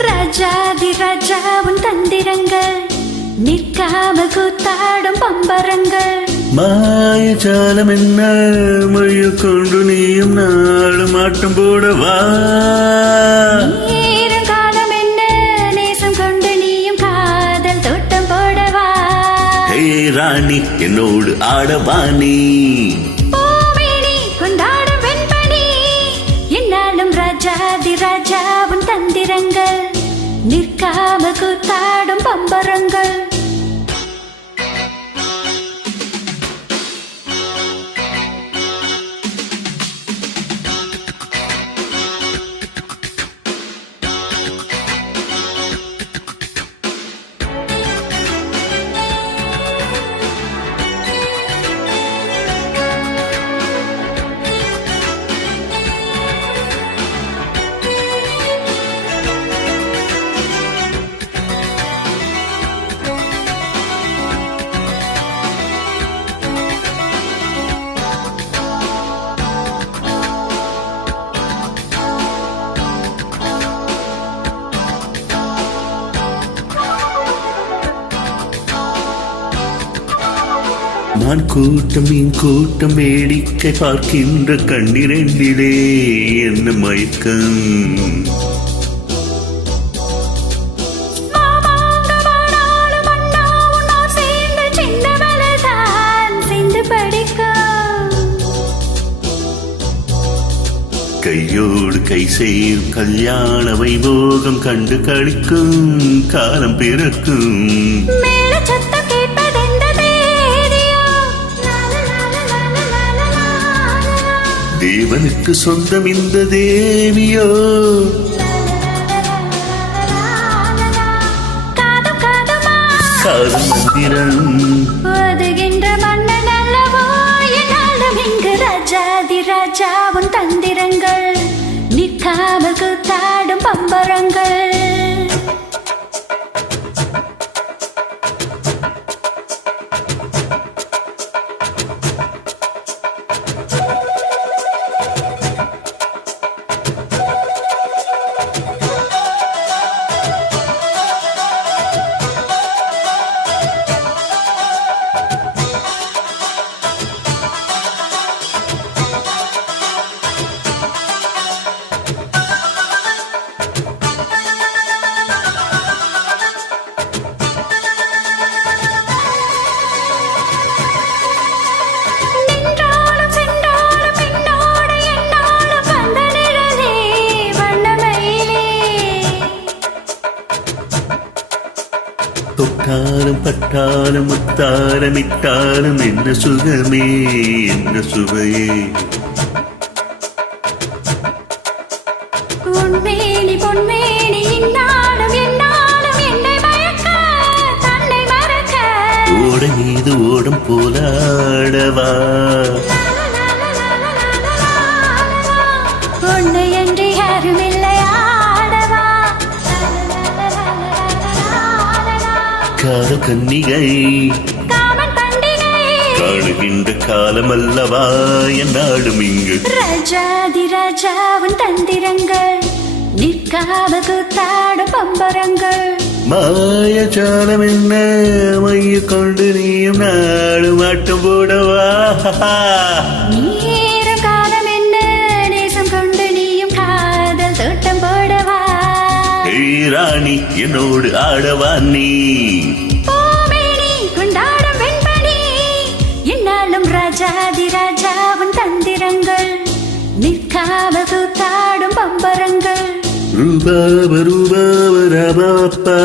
ராஜாதி ராஜா உன் தந்திரங்கள் நிற்காமல் கூத்தாடும் பம்பரங்கள் மாயஜாலம் என்ன மொழிய கொண்டு நீயும் நாளும் ஆட்டம் போடவா நேரம் காலம் என்ன நேசம் கொண்டு நீயும் காதல் தோட்டம் போடவா ஹே ராணி என்னோடு ஆடவானி கொண்டாடும் வெண்பனி என்னாலும் ராஜாதி ராஜா உன் தந்திரங்கள் நிற்காம கூத்தாடும் பம்பரங்கள் நான் கூட்டம் மீன் கூட்டம் வேடிக்கை பார்க்கின்ற கண்ணிரண்டிலே என்ன மயக்கம் கையோடு கை சேர் கல்யாண வைபோகம் கண்டு கழிக்கும் காலம் பிறக்கும் தேவனுக்கு சொந்தம் இந்த தேவியோ காதல் மந்திரம் ஓதுகின்ற மன்னன் அல்லவோ என்னாலும் இங்கு ராஜாதி ராஜா உன் தந்திரங்கள் நிற்காமல் கூத்தாடும் பம்பரங்கள் தொட்டாலும் பட்டாலும் முத்தாலும் இட்டாலும் என்ன சுகமே என்ன சுவையே பொன்மேனி பொன்மேனி இன்னாலும் என்னாலும் என்னை மயக்க தன்னை மறக்க ஓட மீது ஓடும் போலாடவா உன்னை என்று யாரும் இல்லையாடவா காத கன்னிகை காமன் பண்டிகை காணுகின்ற காலம் அல்லவா என்னாடும் இங்கு ராஜாதி ராஜாவின் தந்திரங்கள் நிற்காம கூத்தாடும் பம்பரங்கள் மாயஜாலம் என்ன மைய கொண்டு நீயும் நாடும் ஆட்டம் போடவா நேரம் காலம் என்ன நேசம் கொண்டு நீயும் காதல் தோட்டம் போடவா ராணி என்னோடு ஆடவா நீ கொண்டாடும் வெண்பனி என்னாலும் ராஜாதி ராஜாவின் தந்திரங்கள் நிற்காம கூத்தாடும் பம்பரங்கள் ரூபாவ ரூபாவ ரபாப்பா